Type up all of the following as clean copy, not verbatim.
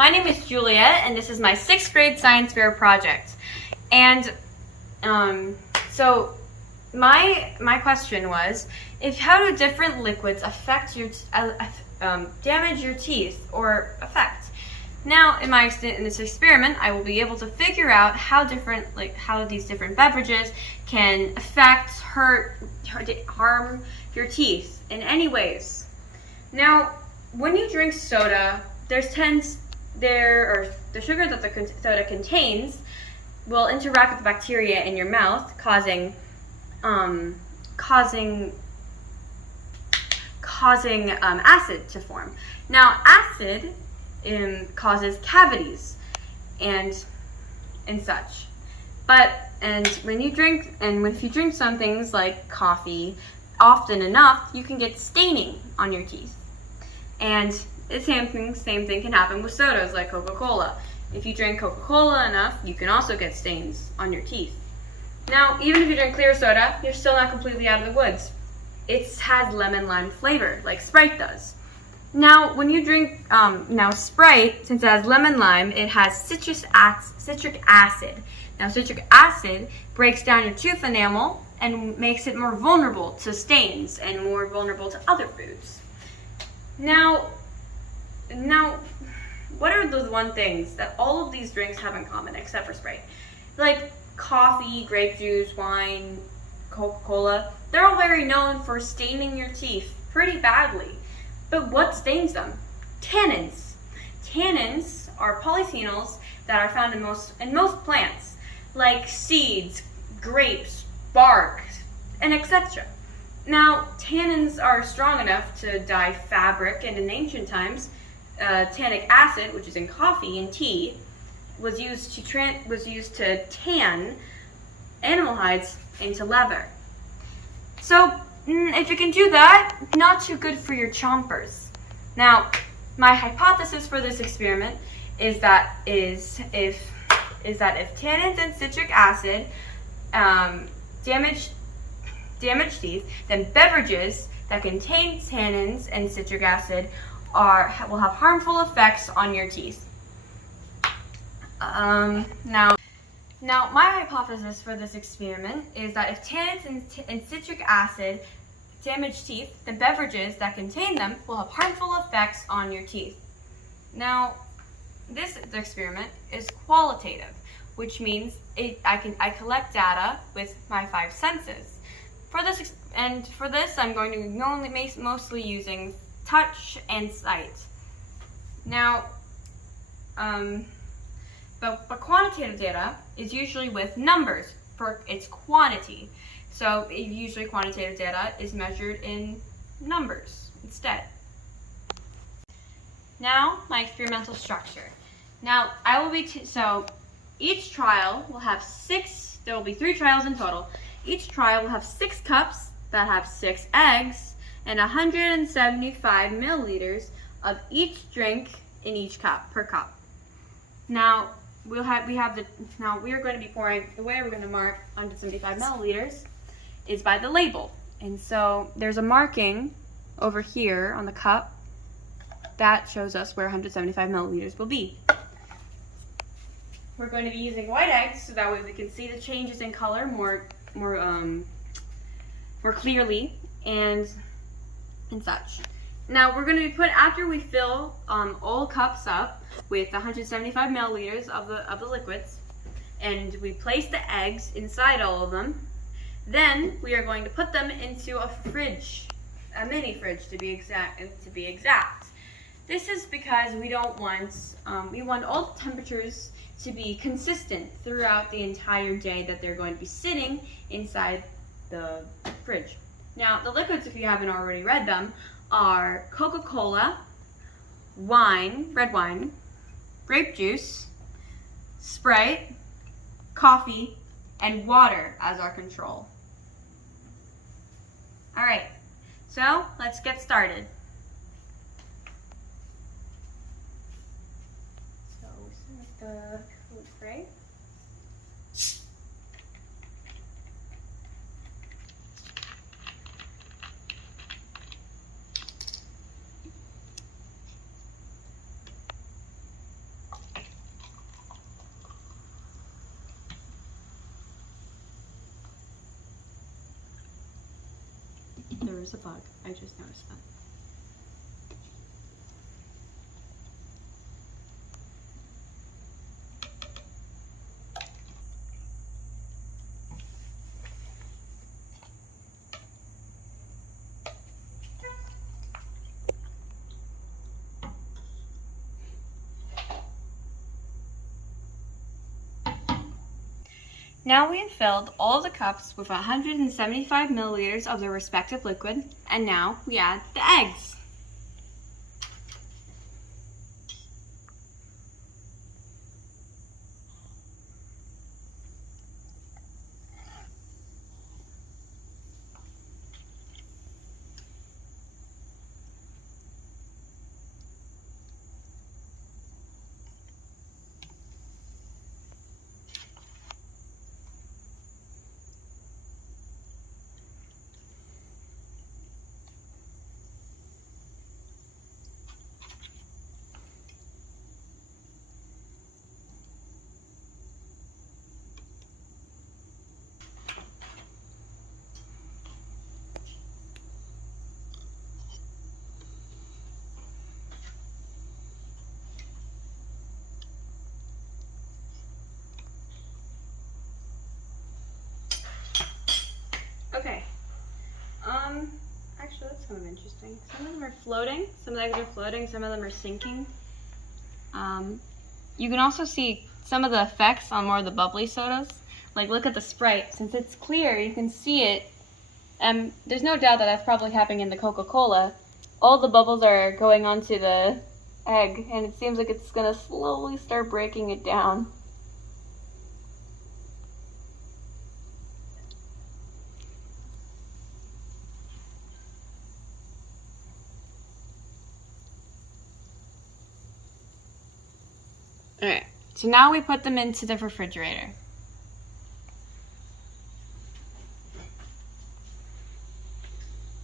My name is Juliet, and this is my 6th grade science fair project. And so my question was, how do different liquids affect your damage your teeth or affect? Now, in this experiment, I will be able to figure out how these different beverages can harm your teeth in any ways. Now, when you drink soda, the sugar that the soda contains will interact with the bacteria in your mouth, causing acid to form. Now, acid causes cavities and such. If you drink some things like coffee often enough, you can get staining on your teeth. And the same thing can happen with sodas like Coca-Cola. If you drink Coca-Cola enough, you can also get stains on your teeth. Now, even if you drink clear soda, you're still not completely out of the woods. It has lemon-lime flavor, like Sprite does. Now, when you drink Sprite, since it has lemon-lime, it has citric acid. Now, citric acid breaks down your tooth enamel and makes it more vulnerable to stains and more vulnerable to other foods. Now, what are those one things that all of these drinks have in common except for Sprite? Like coffee, grape juice, wine, Coca-Cola. They're all very known for staining your teeth pretty badly. But what stains them? Tannins. Tannins are polyphenols that are found in most plants, like seeds, grapes, bark, and etc. Now, tannins are strong enough to dye fabric, and in ancient times, tannic acid, which is in coffee and tea, was used to tan animal hides into leather. So, if you can do that, not too good for your chompers. Now, my hypothesis for this experiment is that if tannins and citric acid damage teeth, then beverages that contain tannins and citric acid will have harmful effects on your teeth. Now, my hypothesis for this experiment is that if tannins and citric acid damage teeth, then beverages that contain them will have harmful effects on your teeth. Now, this experiment is qualitative, which means I collect data with my 5 senses. For this, I'm going to be mostly using touch and sight. Now, but quantitative data is usually with numbers for its quantity. So usually quantitative data is measured in numbers instead. Now, my experimental structure. Now, so each trial will have there will be 3 trials in total. Each trial will have 6 cups that have 6 eggs and 175 milliliters of each drink in each cup, per cup. Now, we are going to be pouring, the way we're going to mark 175 milliliters is by the label. And so there's a marking over here on the cup that shows us where 175 milliliters will be. We're going to be using white eggs so that way we can see the changes in color more clearly and such. Now we're going to be after we fill all cups up with 175 milliliters of the liquids, and we place the eggs inside all of them, then we are going to put them into a fridge, a mini fridge to be exact. This is because we want all the temperatures to be consistent throughout the entire day that they're going to be sitting inside the fridge. Now, the liquids, if you haven't already read them, are Coca-Cola, red wine, grape juice, Sprite, coffee, and water as our control. All right, so let's get started. So we start with the food spray. there's a bug. I just noticed that. Now we have filled all the cups with 175 milliliters of their respective liquid, and now we add the eggs. Okay. Actually, that's kind of interesting. Some of them are floating. Some of the eggs are floating. Some of them are sinking. You can also see some of the effects on more of the bubbly sodas. Like, look at the Sprite. Since it's clear, you can see it. There's no doubt that that's probably happening in the Coca-Cola. All the bubbles are going onto the egg, and it seems like it's going to slowly start breaking it down. Alright, so now we put them into the refrigerator.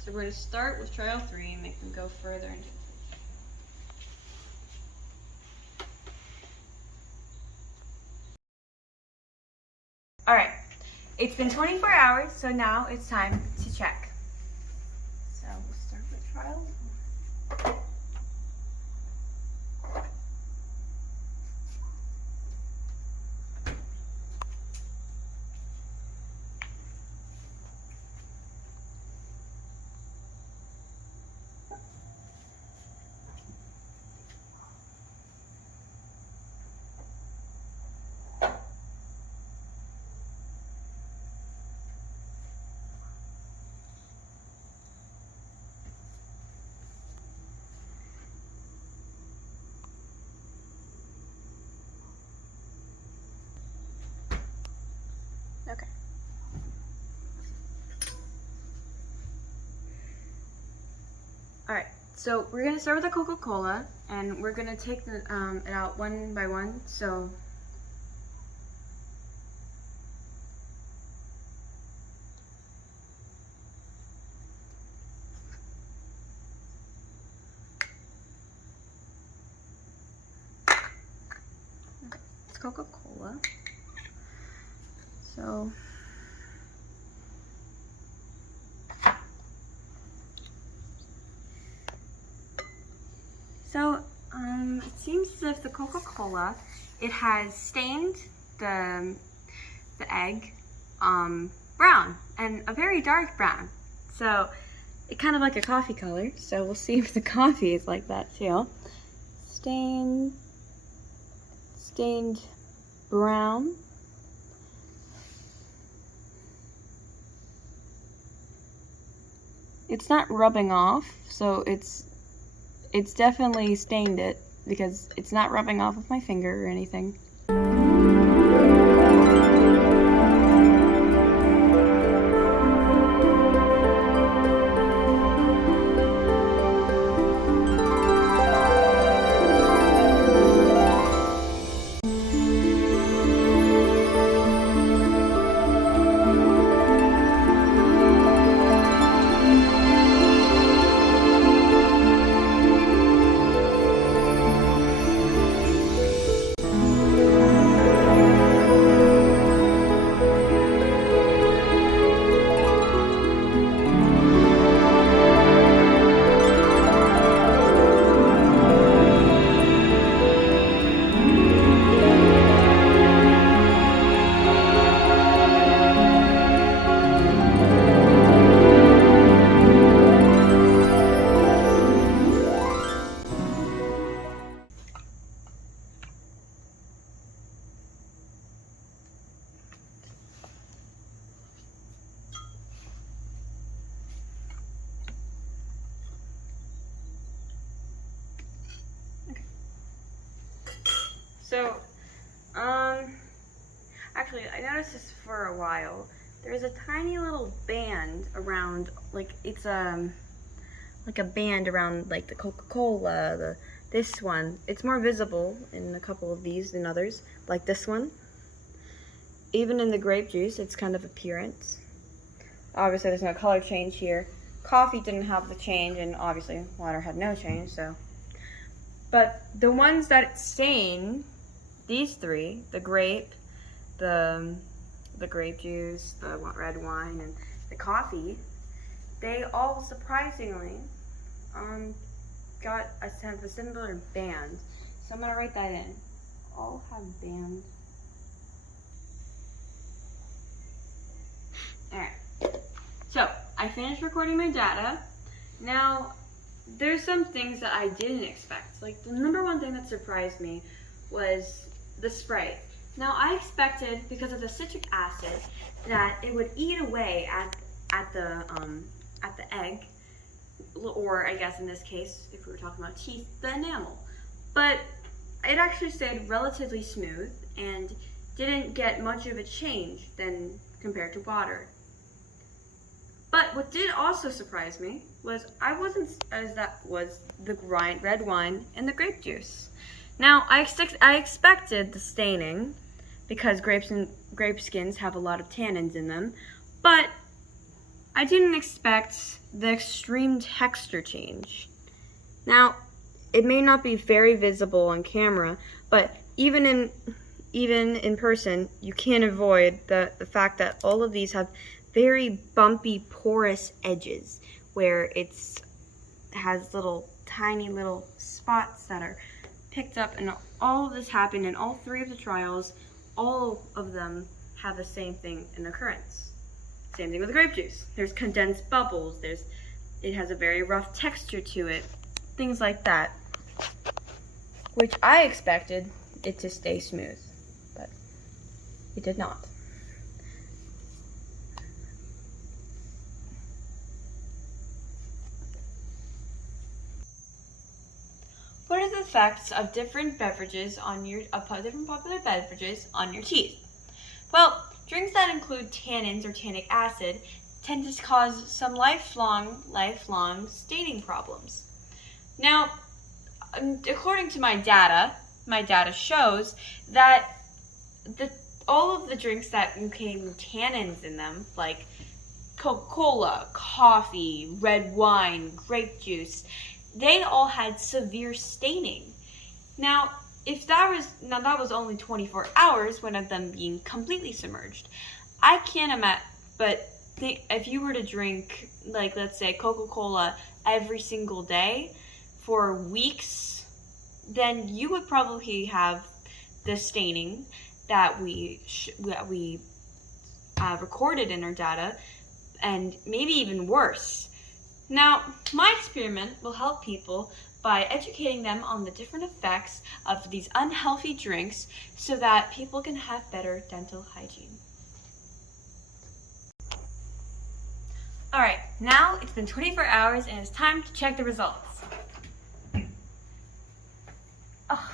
So we're going to start with trial 3 and make them go further into the fridge. Alright, it's been 24 hours, so now it's time to check. So we'll start with trial 1. Okay. Alright, so we're going to start with the Coca-Cola, and we're going to take it out one by one, so... Okay, it's Coca-Cola. So... it seems as if the Coca-Cola, it has stained the egg brown, and a very dark brown. So, it's kind of like a coffee color, so we'll see if the coffee is like that too. Stained brown. It's not rubbing off, so it's definitely stained it, because it's not rubbing off with my finger or anything. So, actually, I noticed this for a while. There's a tiny little band around, like it's like a band around like the Coca-Cola, this one. It's more visible in a couple of these than others, like this one. Even in the grape juice, it's kind of appearance. Obviously, there's no color change here. Coffee didn't have the change, and obviously, water had no change, so. But the ones that stain, these three, the grape, the grape juice, the red wine, and the coffee, they all surprisingly got a similar band. So I'm gonna write that in. All have band. Alright. So I finished recording my data. Now there's some things that I didn't expect. Like the number one thing that surprised me was the Sprite. Now I expected, because of the citric acid, that it would eat away at the egg, or I guess in this case, if we were talking about teeth, the enamel. But it actually stayed relatively smooth and didn't get much of a change than compared to water. But what did also surprise me was the red wine and the grape juice. Now I expected the staining, because grape skins have a lot of tannins in them, but I didn't expect the extreme texture change. Now, it may not be very visible on camera, but even in person, you can't avoid the fact that all of these have very bumpy, porous edges, where it has tiny little spots that are picked up, and all of this happened in all three of the trials. All of them have the same thing in occurrence. Same thing with the grape juice. There's condensed bubbles. It has a very rough texture to it. Things like that. Which I expected it to stay smooth, but it did not. What are the effects of different beverages different popular beverages on your teeth? Well, drinks that include tannins or tannic acid tend to cause some lifelong staining problems. Now, according to my data shows that all of the drinks that contain tannins in them, like Coca-Cola, coffee, red wine, grape juice, they all had severe staining. Now, that was only 24 hours, one of them being completely submerged. I can't imagine, but if you were to drink, like, let's say Coca-Cola every single day for weeks, then you would probably have the staining that we recorded in our data, and maybe even worse. Now, my experiment will help people by educating them on the different effects of these unhealthy drinks so that people can have better dental hygiene. Alright, now it's been 24 hours and it's time to check the results. Oh.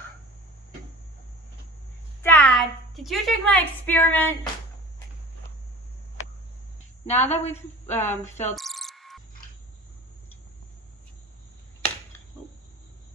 Dad, did you check my experiment? Now that we've filled